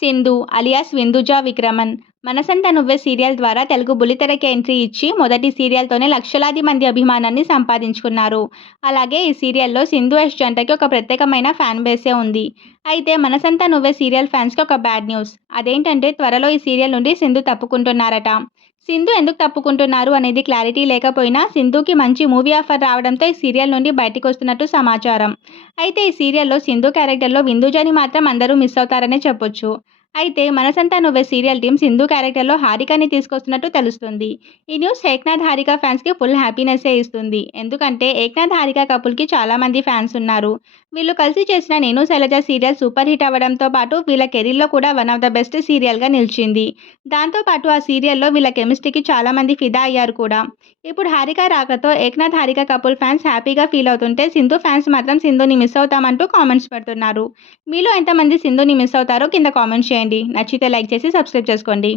Sindhu alias విందుజా Vikraman. Manasantha Nuvve serial ద్వారా Telugu బుల్లితెరకి entry ఇచ్చి మొదటి సీరియల్తోనే లక్షలాది మంది అభిమానాన్ని సంపాదించుకున్నారు. అలాగే ఈ సీరియల్లో సింధు యష్ జంటకి ఒక ప్రత్యేకమైన ఫ్యాన్ బేసే ఉంది. అయితే మనసంతా నువ్వే సీరియల్ ఫ్యాన్స్కి ఒక బ్యాడ్ న్యూస్. అదేంటంటే త్వరలో ఈ సీరియల్ నుండి సింధు తప్పుకుంటున్నారట. సింధు ఎందుకు తప్పుకుంటున్నారు అనేది క్లారిటీ లేకపోయినా సింధుకి మంచి మూవీ ఆఫర్ రావడంతో ఈ సీరియల్ నుండి బయటకు వస్తున్నట్టు సమాచారం. అయితే ఈ సీరియల్లో సింధు క్యారెక్టర్లో విందుజాని మాత్రం అందరూ మిస్ అవుతారనే చెప్పొచ్చు. అయితే మనసంతా నువ్వే సీరియల్ టీమ్ సింధు క్యారెక్టర్లో హారికని తీసుకొస్తున్నట్టు తెలుస్తుంది. ఈ న్యూస్ ఏక్నాథ్ హారిక ఫ్యాన్స్కి ఫుల్ హ్యాపీనెస్సే ఇస్తుంది. ఎందుకంటే ఏక్నాథ్ హారిక కపుల్కి చాలామంది ఫ్యాన్స్ ఉన్నారు. వీళ్ళు కలిసి చేసిన నేను శైలజ సీరియల్ సూపర్ హిట్ అవ్వడంతో పాటు వీళ్ళ కెరీర్లో కూడా వన్ ఆఫ్ ద బెస్ట్ సీరియల్గా నిలిచింది. దాంతోపాటు ఆ సీరియల్లో వీళ్ళ కెమిస్ట్రీకి చాలామంది ఫిదా అయ్యారు కూడా. ఇప్పుడు హారిక రాకతో ఏక్నాథ్ హారిక కపుల్ ఫ్యాన్స్ హ్యాపీగా ఫీల్ అవుతుంటే సింధు ఫ్యాన్స్ మాత్రం సింధుని మిస్ అవుతామంటూ కామెంట్స్ పెడుతున్నారు. మీలో ఎంతమంది సింధుని మిస్ అవుతారో కింద కామెంట్ చేయండి. నచ్చితే లైక్ చేసి సబ్స్క్రైబ్ చేసుకోండి.